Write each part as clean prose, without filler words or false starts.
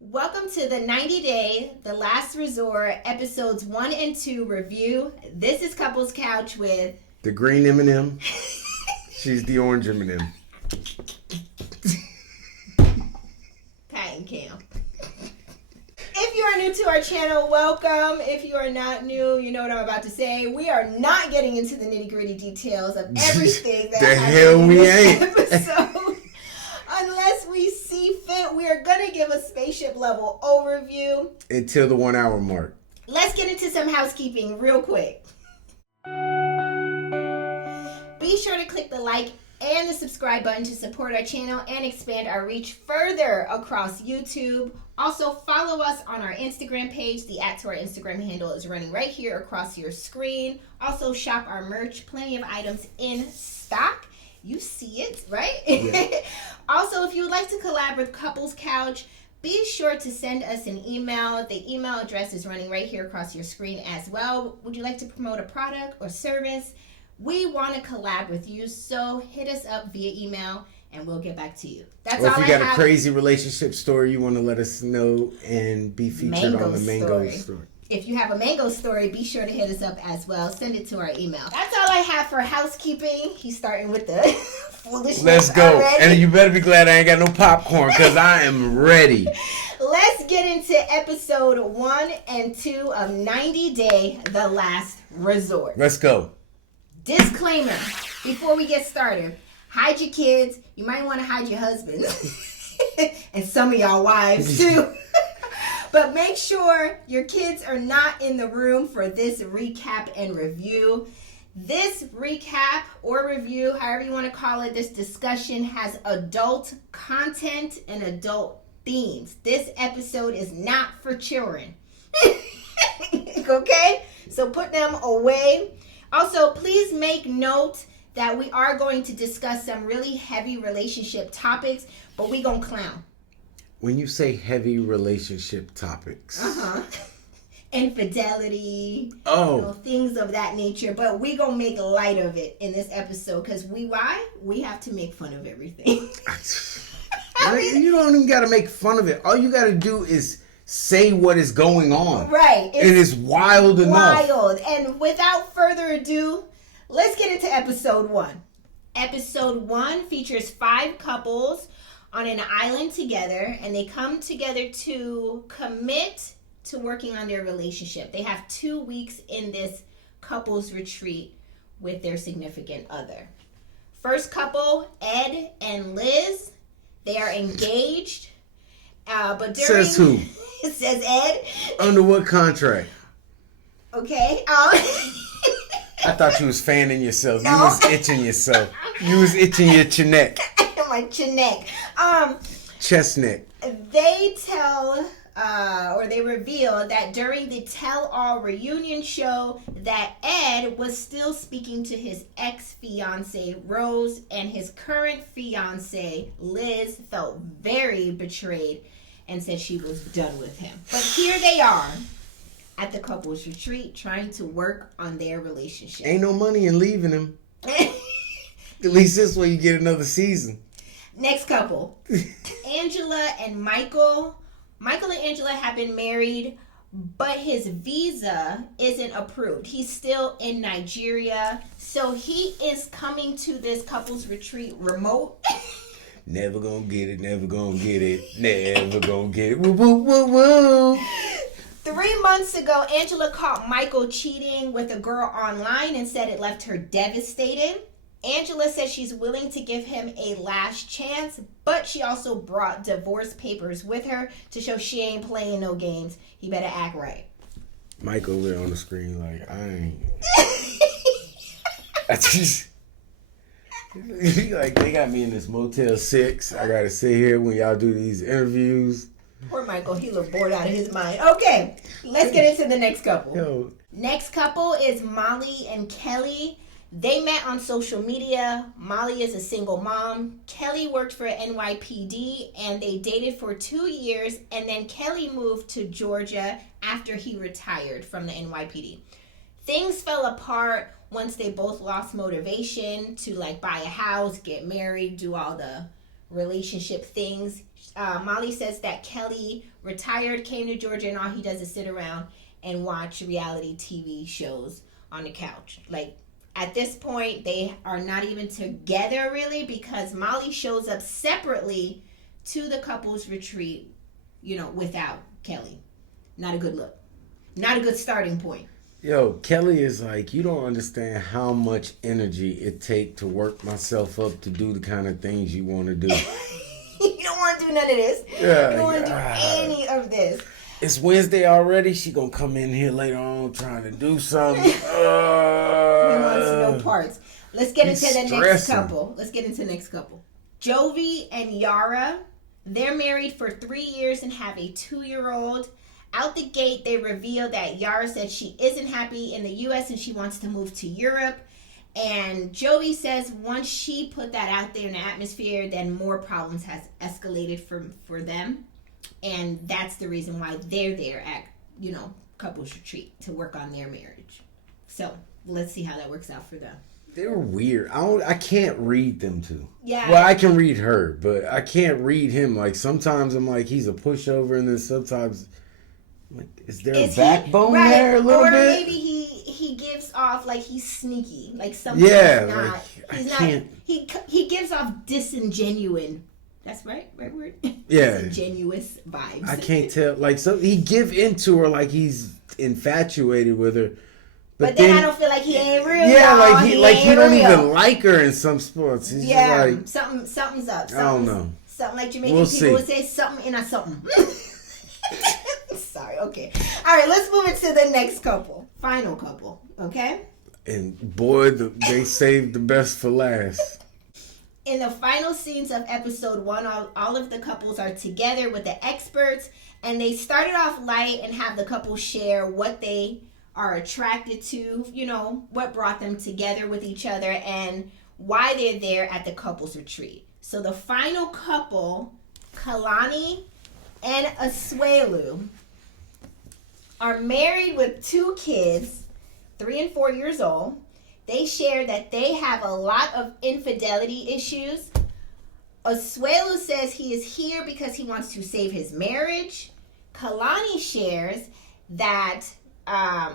Welcome to the 90 Day, The Last Resort, episodes 1 and 2 review. This is Couples Couch with the green M&M. She's the orange M&M. Pat and Cam. If you are new to our channel, welcome. If you are not new, you know what I'm about to say. We are not getting into the nitty-gritty details of everything that the happened hell in we this ain't. episode. Unless we see fit, we are going to give a spaceship level overview. Until the 1 hour mark. Let's get into some housekeeping real quick. Be sure to click the like and the subscribe button to support our channel and expand our reach further across YouTube. Also, follow us on our Instagram page. The @ to our Instagram handle is running right here across your screen. Also, shop our merch. Plenty of items in stock. You see it, right? Yeah. Also, if you would like to collab with Couples Couch, be sure to send us an email. The email address is running right here across your screen as well. Would you like to promote a product or service? We want to collab with you, so hit us up via email and we'll get back to you. That's all I have. Or if you got a crazy relationship story you want to let us know and be featured on the mango story. If you have a mango story, be sure to hit us up as well. Send it to our email. That's all I have for housekeeping. He's starting with the foolishness. Let's go. Already. And you better be glad I ain't got no popcorn because I am ready. Let's get into episode 1 and 2 of 90 Day, The Last Resort. Let's go. Disclaimer, before we get started. Hide your kids. You might want to hide your husbands. And some of y'all wives too. But make sure your kids are not in the room for this recap and review. This recap or review, however you want to call it, this discussion has adult content and adult themes. This episode is not for children. Okay? So put them away. Also, please make note that we are going to discuss some really heavy relationship topics, but we gonna clown. When you say heavy relationship topics. Infidelity. Oh. You know, things of that nature. But we gonna make light of it in this episode. Because why? We have to make fun of everything. You don't even got to make fun of it. All you got to do is say what is going on. Right. It is wild enough. Wild. And without further ado, let's get into episode 1. Episode 1 features 5 couples on an island together, and they come together to commit to working on their relationship. They have 2 weeks in this couples retreat with their significant other. First couple, Ed and Liz, they are engaged. But during, says who? It says Ed. Under what contract? Okay. I thought you was fanning yourself. No. You was itching yourself. You was itching your neck. My neck. Chest neck. They tell, or they reveal that during the tell-all reunion show that Ed was still speaking to his ex-fiancée, Rose, and his current fiancée, Liz, felt very betrayed and said she was done with him. But here they are at the couples retreat trying to work on their relationship. Ain't no money in leaving him. At least this way you get another season. Next couple, Angela and Michael. Michael and Angela have been married, but his visa isn't approved. He's still in Nigeria, so he is coming to this couples retreat remote. Never gonna get it, never gonna get it, never gonna get it. Woo, woo, woo, woo. 3 months ago, Angela caught Michael cheating with a girl online and said it left her devastated. Angela says she's willing to give him a last chance, but she also brought divorce papers with her to show she ain't playing no games. He better act right. Mike over there on the screen like, I ain't. I just... Like, they got me in this Motel 6. I gotta sit here when y'all do these interviews. Poor Michael, he looked bored out of his mind. Okay, let's get into the next couple. Yo. Next couple is Molly and Kelly. They met on social media. Molly is a single mom. Kelly worked for NYPD, and they dated for 2 years, and then Kelly moved to Georgia after he retired from the NYPD. Things fell apart once they both lost motivation to like buy a house, get married, do all the relationship things. Molly says that Kelly retired, came to Georgia, and all he does is sit around and watch reality TV shows on the couch. Like, at this point, they are not even together really, because Molly shows up separately to the couples retreat, without Kelly. Not a good look. Not a good starting point. Yo, Kelly is like, you don't understand how much energy it takes to work myself up to do the kind of things you want to do. You don't want to do none of this. Yeah, you don't want to do any of this. It's Wednesday already. She gonna come in here later on trying to do something. We want to see no parts. Let's get into the next couple. Jovi and Yara. They're married for 3 years and have a 2-year-old. Out the gate, they reveal that Yara said she isn't happy in the U.S. and she wants to move to Europe. And Jovi says once she put that out there in the atmosphere, then more problems has escalated for them. And that's the reason why they're there at, couples retreat, to work on their marriage. So let's see how that works out for them. They're weird. I can't read them two. Yeah. Well, I can read her, but I can't read him. Like, sometimes I'm like, he's a pushover, and then sometimes, like, is there a backbone there a little bit? Or maybe he gives off like he's sneaky, like something. Yeah, he's not. He gives off disingenuous. That's right word. Yeah, disingenuous vibes. I can't tell. Like, so he give into her like he's infatuated with her. But then I don't feel like he ain't real. Yeah, y'all. like he don't even like her in some sports. He's just like something's up. I don't know. Something like Jamaican people would say, something in a something. Sorry. Okay. All right. Let's move into the next couple. Final couple. Okay. And boy, they saved the best for last. In the final scenes of episode 1, all of the couples are together with the experts, and they started off light and have the couple share what they are attracted to, what brought them together with each other and why they're there at the couples retreat. So the final couple, Kalani and Asuelu, are married with 2 kids, 3 and 4 years old. They share that they have a lot of infidelity issues. Asuelu says he is here because he wants to save his marriage. Kalani shares that I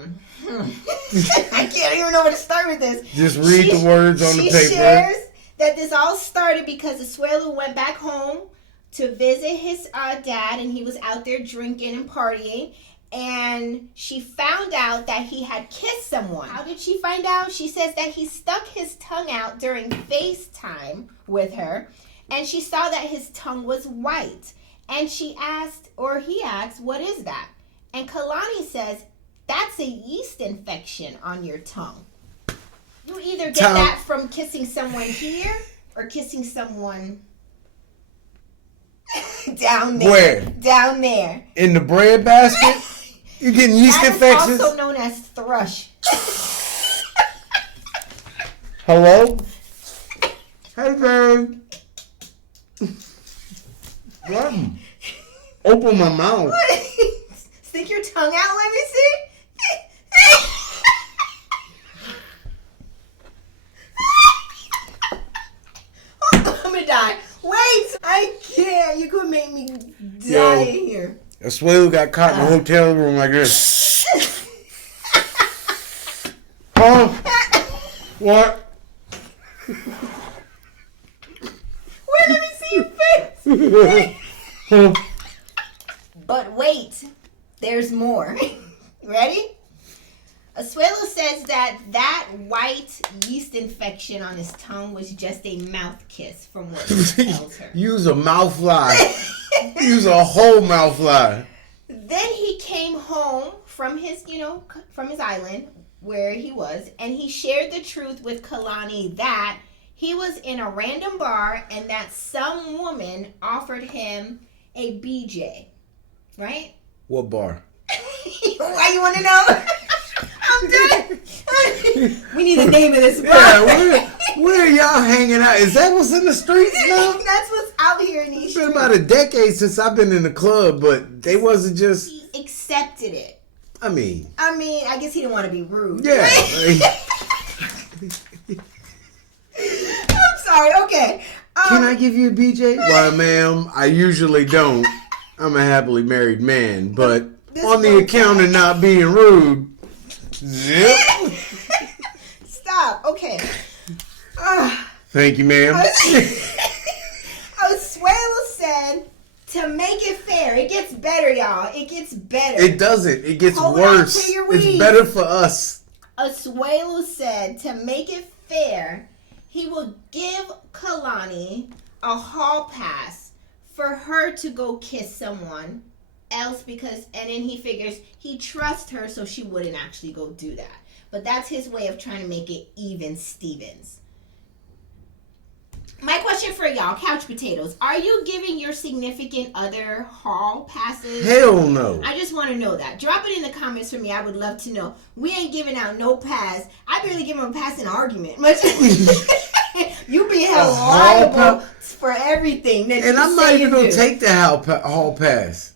can't even know where to start with this. Just read the words on the paper. She shares that this all started because Asuelu went back home to visit his dad, and he was out there drinking and partying. And she found out that he had kissed someone. How did she find out? She says that he stuck his tongue out during FaceTime with her, and she saw that his tongue was white. And he asked, what is that? And Kalani says, that's a yeast infection on your tongue. You either get that from kissing someone here or kissing someone down there. Where? Down there. In the bread basket? You're getting yeast infections? That is also known as thrush. Hello? Hey, babe. What? Open my mouth. Stick your tongue out, let me see. I'm gonna die. Wait, I can't. You could make me die here. I swear we got caught in a hotel room like this. What? Wait, let me see your face. But wait, there's more. Ready? Asuelu says that white yeast infection on his tongue was just a mouth kiss, from what he tells her. Use a mouth lie. Use a whole mouth lie. Then he came home from his island where he was, and he shared the truth with Kalani that he was in a random bar and that some woman offered him a BJ. Right? What bar? Why you want to know? I'm done. We need the name of this bar. Yeah, where are y'all hanging out? Is that what's in the streets now? That's what's out here in these streets. It's been about a decade since I've been in the club, but they wasn't just... He accepted it. I mean, I guess he didn't want to be rude. Yeah. I'm sorry. Okay. Can I give you a BJ? Why, ma'am, I usually don't. I'm a happily married man, but on the account of not being rude, zip. Stop. Okay. Thank you, ma'am. Asuelo said, to make it fair, it gets better, y'all. It gets better. It doesn't. It gets worse. It's better for us. Asuelo said, to make it fair, he will give Kalani a hall pass for her to go kiss someone else and then he figures he trusts her so she wouldn't actually go do that. But that's his way of trying to make it even Stevens. My question for y'all, couch potatoes. Are you giving your significant other hall passes? Hell no. I just want to know that. Drop it in the comments for me. I would love to know. We ain't giving out no pass. I barely give them a pass in an argument. You be held liable for everything that and you I'm not even going to take the hall pass.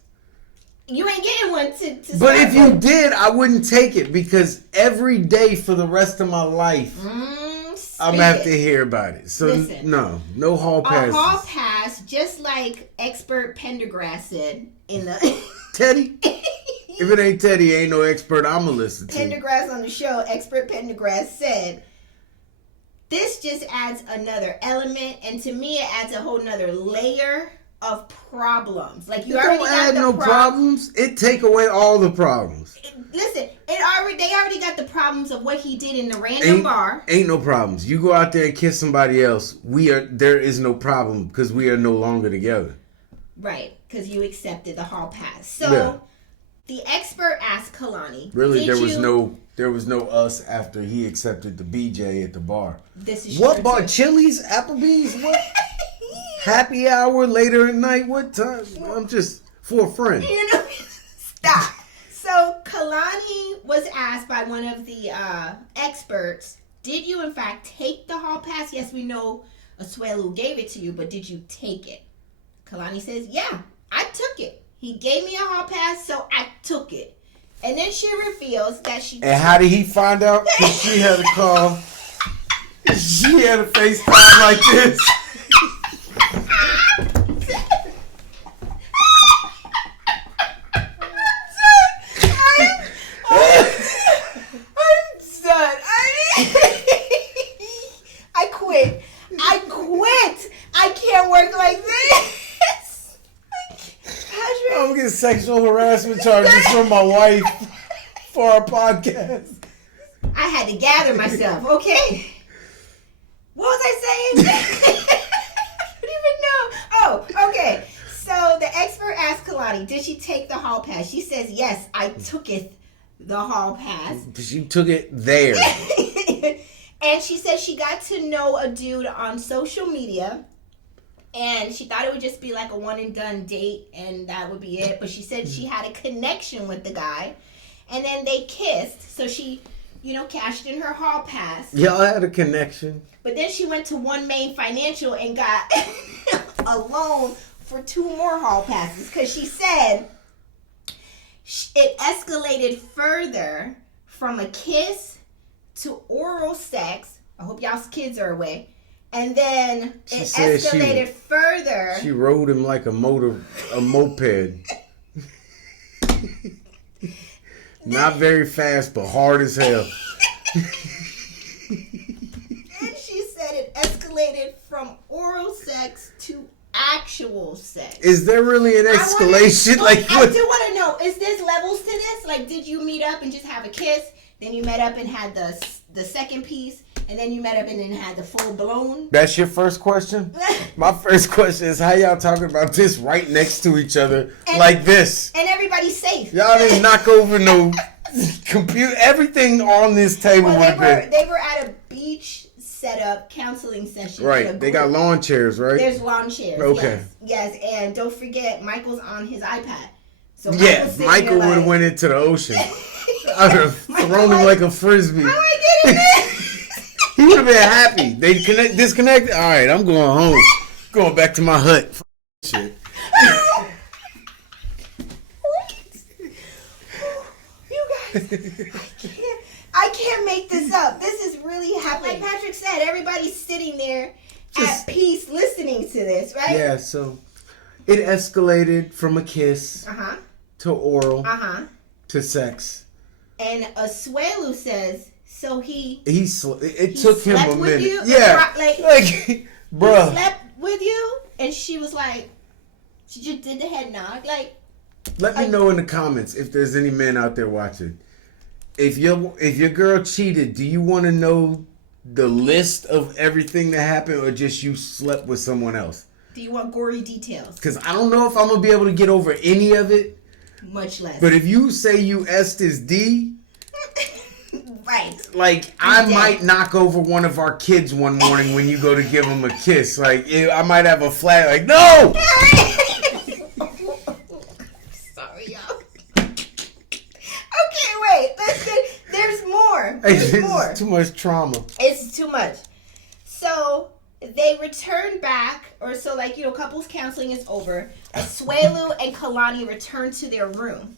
You ain't getting one to But if you did, I wouldn't take it because every day for the rest of my life, I'm going to have to hear about it. So, listen, no hall pass. A hall pass, just like expert Pendergrass said in the... Teddy? If it ain't Teddy, ain't no expert I'm going to listen to. Pendergrass on the show, expert Pendergrass said, this just adds another element, and to me, it adds a whole nother layer of problems. Like you already got the problems. It take away all the problems. They already got the problems of what he did in the random bar. Ain't no problems. You go out there and kiss somebody else. There is no problem because we are no longer together. Right, because you accepted the hall pass. So the expert asked Kalani. Really, there was no us after he accepted the BJ at the bar. This is what bar? Chili's, Applebee's, what? Happy hour later at night. What time? I'm just for a friend. Stop. So Kalani was asked by one of the experts, did you in fact take the hall pass? Yes, we know Asuelu gave it to you, but did you take it? Kalani says, yeah, I took it. He gave me a hall pass, so I took it. And then she reveals that she... And how did he find out? Because she had a call. She had a FaceTime like this. Sexual harassment charges from my wife for our podcast. I had to gather myself, okay? What was I saying? I don't even know. Oh, okay. So the expert asked Kalani, did she take the hall pass? She says, yes, I took it, the hall pass. She took it there. And she said she got to know a dude on social media. And she thought it would just be like a one and done date and that would be it. But she said she had a connection with the guy. And then they kissed. So she, cashed in her hall pass. Y'all had a connection. But then she went to One Main Financial and got a loan for 2 more hall passes. Because she said it escalated further from a kiss to oral sex. I hope y'all's kids are away. And then it escalated further. She rode him like a moped. Not very fast, but hard as hell. And she said it escalated from oral sex to actual sex. Is there really an escalation? I do want to know, is there levels to this? Like, did you meet up and just have a kiss? Then you met up and had the second piece? And then you met up and then had the full blown. That's your first question? My first question is how y'all talking about this right next to each other like this? And everybody's safe. Y'all didn't knock over no computer. Everything on this table they were at a beach setup counseling session. Right. They got lawn chairs, right? There's lawn chairs. Okay. Yes. And don't forget, Michael's on his iPad. So Michael would have went into the ocean. I would have thrown him like a frisbee. How do I get in there? He would have been happy. They disconnected. All right, I'm going home. Going back to my hut. Shit. You guys, I can't make this up. This is really happening. Like Patrick said, everybody's sitting there at peace listening to this, right? Yeah, so it escalated from a kiss to oral to sex. And Asuelu says, so it took him a minute. You? Yeah. Like, bruh. He slept with you? And she was like, she just did the head nod. Like, let me know in the comments if there's any men out there watching. If your girl cheated, do you want to know the list of everything that happened, or just you slept with someone else? Do you want gory details? Because I don't know if I'm gonna be able to get over any of it. Much less. But if you say you S'd his D, right? Like I might knock over one of our kids one morning when you go to give him a kiss. Like I might have a flag. Like no. Sorry, y'all. Okay, wait. There's more. There's more. It's too much trauma. It's too much. So they return back, or so like, you know, couples counseling is over. Asuelu and Kalani return to their room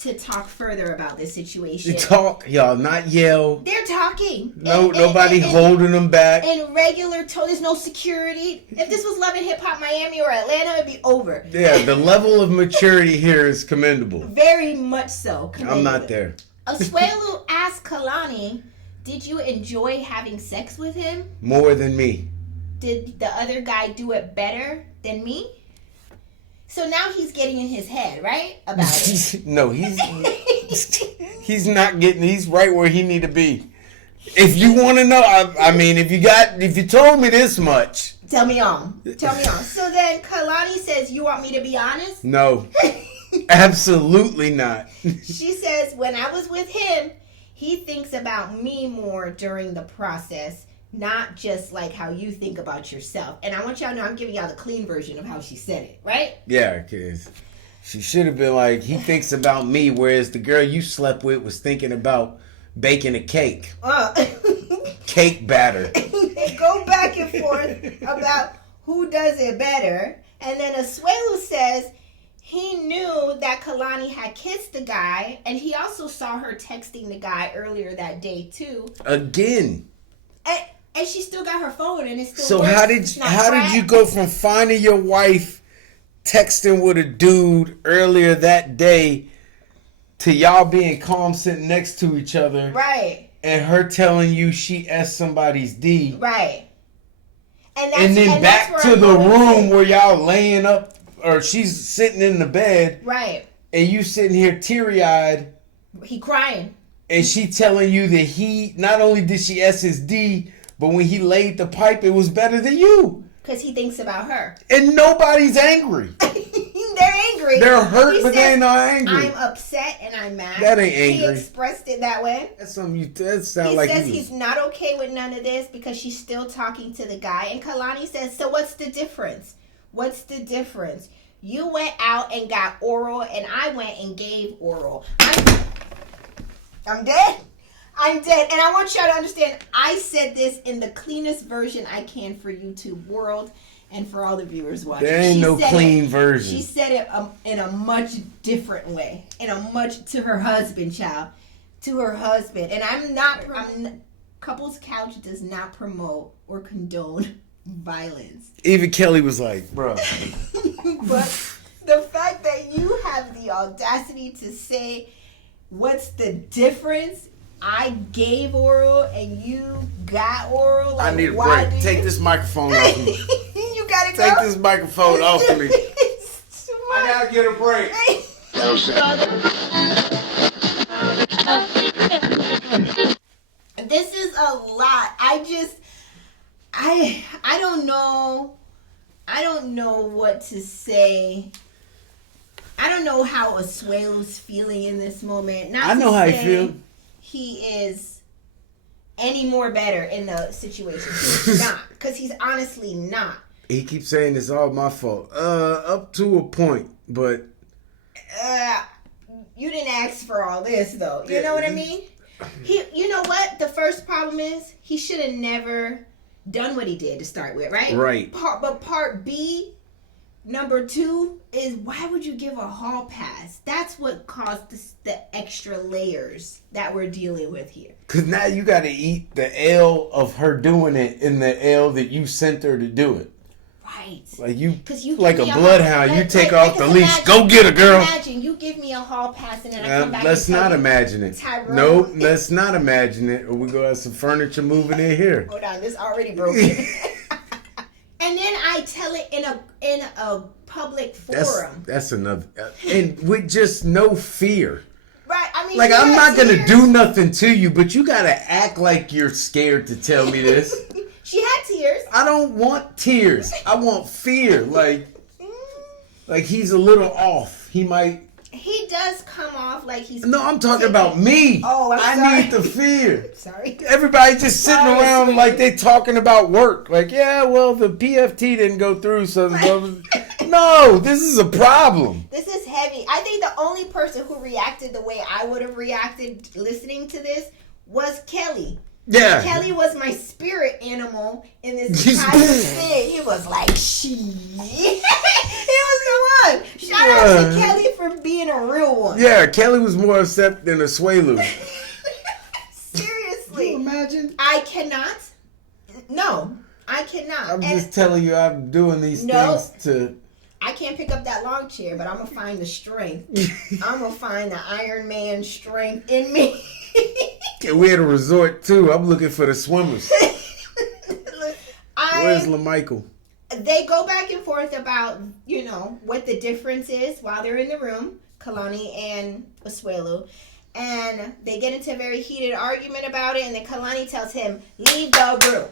to talk further about this situation. Talk, y'all, not yell. They're talking. Nobody holding them back. In regular tone, there's no security. If this was Love and Hip Hop Miami or Atlanta, it'd be over. Yeah, the level of maturity here is commendable. Very much so. Commendable. I'm not there. Asuelu asked Kalani, did you enjoy having sex with him? More than me. Did the other guy do it better than me? So now he's getting in his head, right? About it. No, he's not getting. He's right where he need to be. If you want to know, I mean, if you told me this much, tell me on. So then Kalani says, "You want me to be honest?" No, absolutely not. She says, "When I was with him, he thinks about me more during the process." Not just like how you think about yourself. And I want y'all to know I'm giving y'all the clean version of how she said it, right? Yeah, because she should have been like, he thinks about me, whereas the girl you slept with was thinking about baking a cake. Cake batter. They go back and forth about who does it better. And then Asuelu says he knew that Kalani had kissed the guy, and he also saw her texting the guy earlier that day too. Again. And she still got her phone, and it's still. So how did you go from finding your wife texting with a dude earlier that day to y'all being calm sitting next to each other, right? And her telling you she S somebody's D, right? And then back to the room where y'all laying up, or she's sitting in the bed, right? And you sitting here teary eyed, he crying, and she telling you that he not only did she S his D. But when he laid the pipe, it was better than you. Because he thinks about her. And nobody's angry. They're angry. They're hurt, but they're not angry. I'm upset and I'm mad. That ain't angry. He expressed it that way. That's something that sounds like he says he's not okay with none of this because she's still talking to the guy. And Kalani says, so what's the difference? What's the difference? You went out and got oral and I went and gave oral. I'm dead. I'm dead. And I want y'all to understand, I said this in the cleanest version I can for YouTube world and for all the viewers watching. There ain't no clean version. She said it in a much different way. To her husband, child. To her husband. And Couples Couch does not promote or condone violence. Even Kelly was like, bro. But the fact that you have the audacity to say, what's the difference? I gave oral and you got oral. Like, I need a break. Take this microphone off me. You gotta go. Take this microphone off me. I gotta get a break. This is a lot. I don't know. I don't know what to say. I don't know how Asuelu's feeling in this moment. I know how he feels. He is any more better in the situation. He's not. Because he's honestly not. He keeps saying it's all my fault. Up to a point, but... you didn't ask for all this, though. You know what I mean? You know what? The first problem is, he should have never done what he did to start with, right? Right. But part B, Number 2 is, why would you give a hall pass? That's what caused the extra layers that we're dealing with here. Because now you got to eat the L of her doing it and the L that you sent her to do it. Right. Like you give like a me bloodhound. You take off the leash. Imagine, Go get her, girl. Imagine you give me a hall pass and then I come back let's and tell not you, imagine it. Tyrone. Nope, let's not imagine it. Or we go have some furniture moving in here. Hold on, this already broken. And then I tell it in a public forum. That's another, and with just no fear. Right, I mean, Like, I'm not gonna do nothing to you, but you gotta act like you're scared to tell me this. She had tears. I don't want tears. I want fear. Like he's a little off. He might. He does come off like he's. No, I'm talking about me. Oh, I sorry. need the fear. Sorry. Everybody just sitting Sorry, around sweetie. like they talking about work. Like, yeah, well, the PFT didn't go through, so no, this is a problem. This is heavy. I think the only person who reacted the way I would have reacted listening to this was Kelly. Yeah. Kelly was my spirit animal in this entire thing. He was like, she. He was the one. Shout out to Kelly for being a real one. Yeah, Kelly was more upset than a Swaloo. Seriously. Can you imagine? I cannot. No, I cannot. I'm just telling you, I'm doing these things to. I can't pick up that long chair, but I'm going to find the strength. I'm going to find the Iron Man strength in me. We at a resort, too. I'm looking for the swimmers. Where's LaMichael? They go back and forth about, what the difference is while they're in the room, Kalani and Asuelu. And they get into a very heated argument about it, and then Kalani tells him, leave the room.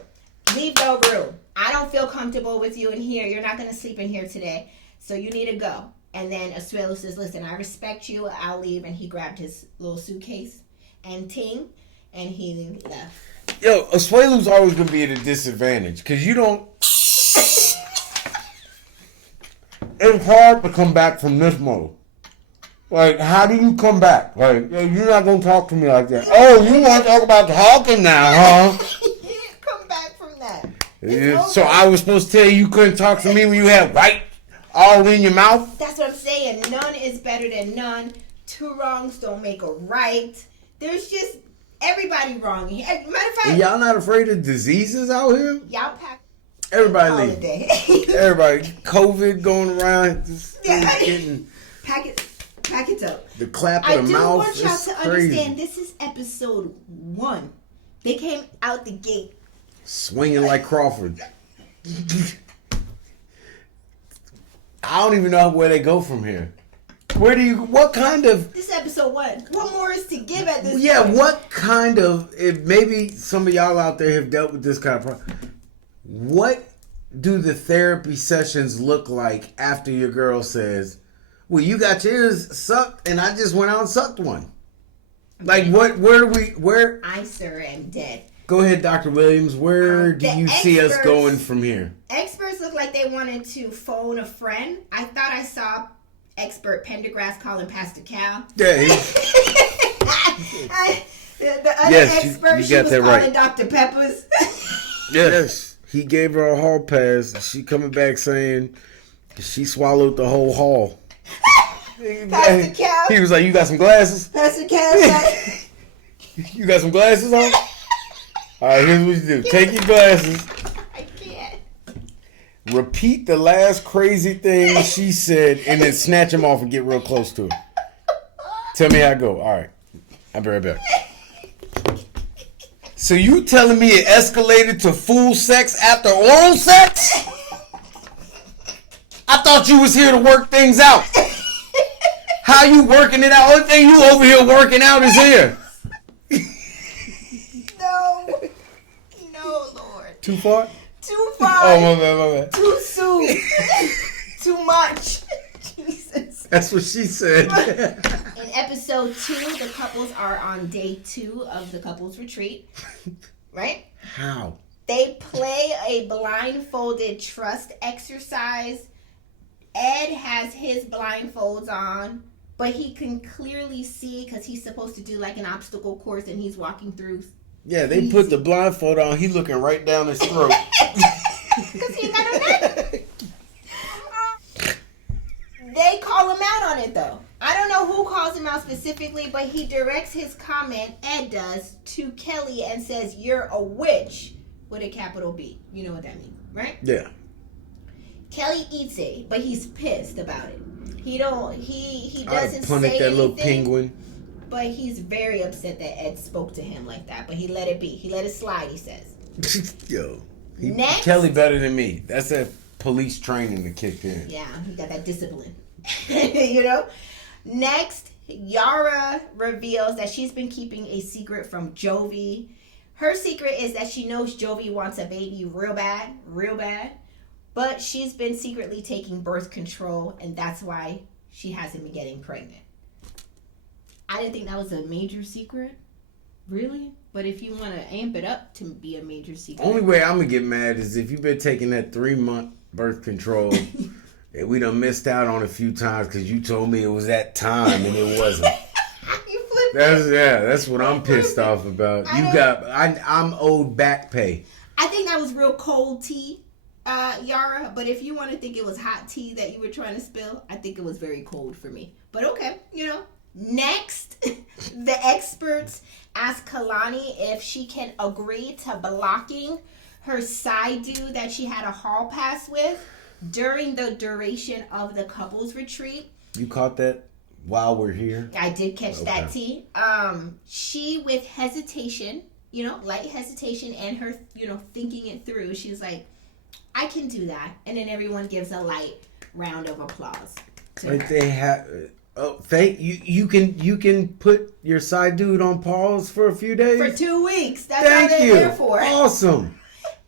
Leave the room. I don't feel comfortable with you in here. You're not going to sleep in here today. So you need to go. And then Asuelu says, listen, I respect you. I'll leave. And he grabbed his little suitcase and ting, and he left. Yo, Asuelu's always going to be at a disadvantage because you don't. It's hard to come back from this mode. Like, how do you come back? Like, you're not going to talk to me like that. Oh, you want to talk about talking now, huh? You didn't come back from that. Yeah, so I was supposed to tell you couldn't talk to me when you had white all in your mouth? That's what I'm saying. None is better than none. 2 wrongs don't make a right. There's just everybody wrong. Matter of fact, Y'all not afraid of diseases out here? y'all pack Everybody leave. holiday. Everybody, COVID going around. Getting Pack it up. the clap of I the do mouth. want y'all It's to crazy. understand this is episode 1. They came out the gate. Swinging like Crawford. I don't even know where they go from here. What kind of... This is episode 1. What more is to give at this Yeah, point? what kind of... If maybe some of y'all out there have dealt with this kind of problem. What do the therapy sessions look like after your girl says, well, you got your ears sucked and I just went out and sucked one? Like, where... I, sir, am dead. Go ahead, Dr. Williams. Where do you see us experts- going from here? Experts look like they wanted to phone a friend. I thought I saw expert Pendergrass calling Pastor Cal. Yeah, The other Yes, expert, you she got was that calling right. Dr. Peppers. yes. He gave her a hall pass. She coming back saying she swallowed the whole hall. Pastor Cal. He was like, you got some glasses? Pastor Cal's like, You got some glasses on? All right, here's what you do. Take your glasses. I can't. Repeat the last crazy thing she said and then snatch them off and get real close to her. Tell me how it go. All right. I'll be right back. So you telling me it escalated to full sex after oral sex? I thought you was here to work things out. How you working it out? Only thing you over here working out is here. No, Lord. Too far? Too far. Oh, my bad. Too soon. Too much. Jesus. That's what she said. In episode 2, the couples are on day 2 of the couples retreat. Right? How? They play a blindfolded trust exercise. Ed has his blindfolds on, but he can clearly see because he's supposed to do like an obstacle course and he's walking through. Yeah, they put the blindfold on. He looking right down his throat. Because he ain't got no neck. comment though. I don't know who calls him out specifically, but he directs his comment, Ed does, to Kelly and says, "You're a witch," with a capital B. You know what that means, right? Yeah. Kelly eats it, but he's pissed about it. He doesn't punted say that anything, little penguin. but he's very upset that Ed spoke to him like that. But he let it be. He let it slide, he says. Yo. Next. Kelly better than me. That's that police training that kicked in. Yeah, he got that discipline. You know? Next, Yara reveals that she's been keeping a secret from Jovi. Her secret is that she knows Jovi wants a baby real bad. But she's been secretly taking birth control, and that's why she hasn't been getting pregnant. I didn't think that was a major secret. Really? But if you want to amp it up to be a major secret. Only way I'm going to get mad is if you've been taking that 3-month birth control and we done missed out on a few times because you told me it was that time and it wasn't. You flipped it. That's what I'm pissed off about. I'm owed back pay. I think that was real cold tea, Yara. But if you want to think it was hot tea that you were trying to spill, I think it was very cold for me. But okay, you know. Next, the experts ask Kalani if she can agree to blocking her side dude that she had a hall pass with during the duration of the couples retreat. You caught that while we're here? I did catch that tea. She, with hesitation, light hesitation, and her, thinking it through, she's like, I can do that. And then everyone gives a light round of applause. Like they have... Oh, thank you. You can put your side dude on pause for a few days? For 2 weeks. That's all they're there for. Awesome.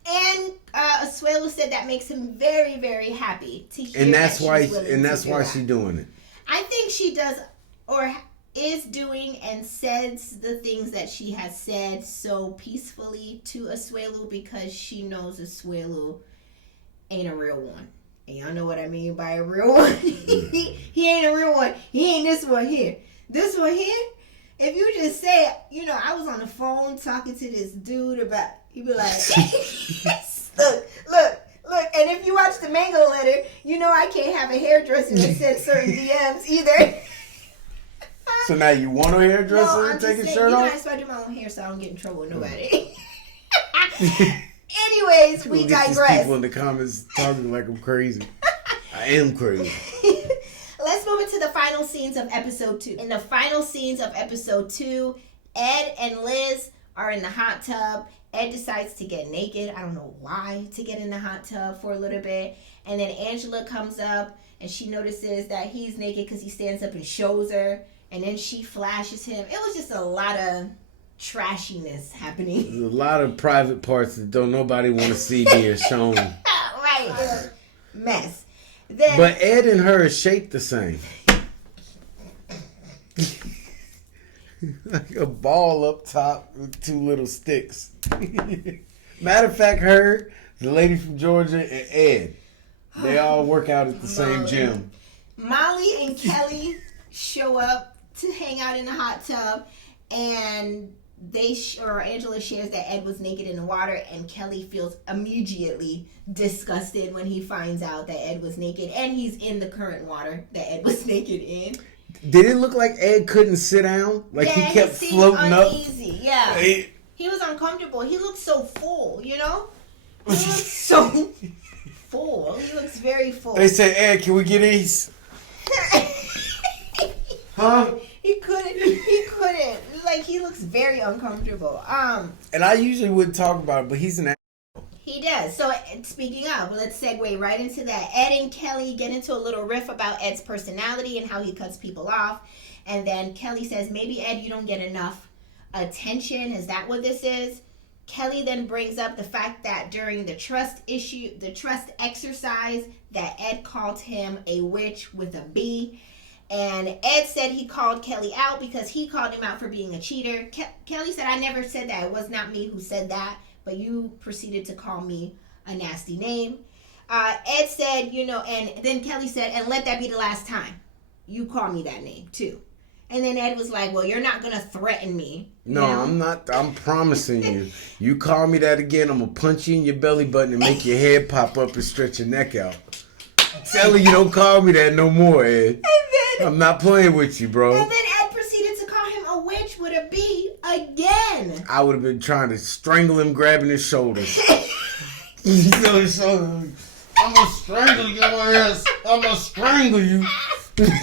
And Asuelu said that makes him very, very happy to hear and that's that why she's willing that's to do why that. she's doing it. I think she does or is doing and says the things that she has said so peacefully to Asuelu because she knows Asuelu ain't a real one. And y'all know what I mean by a real one. He ain't a real one. He ain't this one here. This one here, if you just say, I was on the phone talking to this dude about, he'd be like, look. And if you watch the Mango Letter, I can't have a hairdresser that send certain DMs either. So now you want a hairdresser I'm to take his saying, shirt off? I just do my own hair so I don't get in trouble with nobody. Anyways, we digress. People in the comments talking like I'm crazy. I am crazy. Let's move into the final scenes of episode 2. In the final scenes of episode 2, Ed and Liz are in the hot tub. Ed decides to get naked. I don't know why, to get in the hot tub for a little bit. And then Angela comes up and she notices that he's naked because he stands up and shows her. And then she flashes him. It was just a lot of trashiness happening. There's a lot of private parts that don't nobody want to see being shown. Right. Mess. Then, but Ed and her are shaped the same. Like a ball up top with 2 little sticks. Matter of fact, her, the lady from Georgia, and Ed, they all work out at the same gym. Molly and Kelly show up to hang out in the hot tub, and Angela shares that Ed was naked in the water, and Kelly feels immediately disgusted when he finds out that Ed was naked, and he's in the current water that Ed was naked in. Did it look like Ed couldn't sit down? Like he kept floating uneasy. up? Yeah. He was uncomfortable. He looked so full, He looks so full. He looks very full. They said, Ed, can we get these? Huh? He couldn't. Like, he looks very uncomfortable. And I usually wouldn't talk about it, but he's an asshole. He does. So, speaking of, let's segue right into that. Ed and Kelly get into a little riff about Ed's personality and how he cuts people off. And then Kelly says, maybe, Ed, you don't get enough attention. Is that what this is? Kelly then brings up the fact that during the trust exercise, that Ed called him a witch with a B. And Ed said he called Kelly out because he called him out for being a cheater. Kelly said, I never said that. It was not me who said that. But you proceeded to call me a nasty name. Ed said, and then Kelly said, and let that be the last time you call me that name too. And then Ed was like, well, you're not going to threaten me. No, I'm not. I'm promising you. You call me that again, I'm going to punch you in your belly button and make your head pop up and stretch your neck out. I'm telling you, don't call me that no more, Ed. And then I'm not playing with you, bro. And then Ed proceeded to call him a witch with a B again. I would have been trying to strangle him, grabbing his shoulders. You know his shoulders. I'm gonna strangle your ass. I'm gonna strangle you. Listen.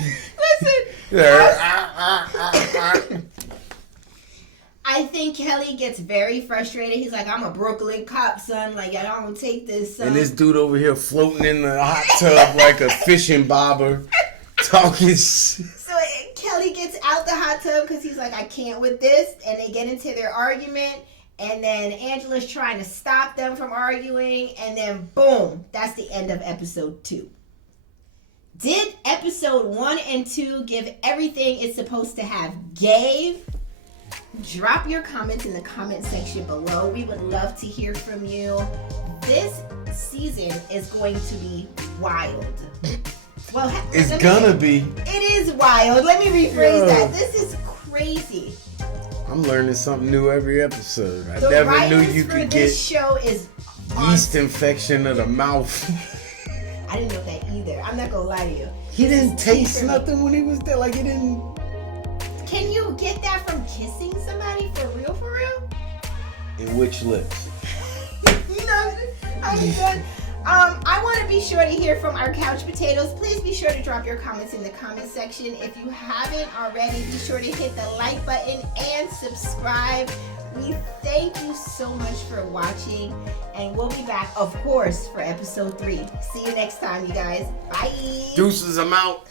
I think Kelly gets very frustrated. He's like, I'm a Brooklyn cop, son. Like, I don't take this, son. And this dude over here floating in the hot tub like a fishing bobber, talking shit. So Kelly gets out the hot tub because he's like, I can't with this. And they get into their argument. And then Angela's trying to stop them from arguing. And then, boom, that's the end of episode 2. Did episode 1 and 2 give everything it's supposed to have gave? Drop your comments in the comment section below. We would love to hear from you. This season is going to be wild. Well, it's gonna be. It is wild. Let me rephrase that. This is crazy. I'm learning something new every episode. I The never knew you for could this get show is yeast infection of the mouth. I didn't know that either. I'm not gonna lie to you. He didn't taste nothing when he was there. Like, he didn't. Can you get that from kissing somebody for real, for real? In which lips? No, I'm done. I want to be sure to hear from our couch potatoes. Please be sure to drop your comments in the comment section. If you haven't already, be sure to hit the like button and subscribe. We thank you so much for watching, and we'll be back, of course, for episode 3. See you next time, you guys. Bye. Deuces, I'm out.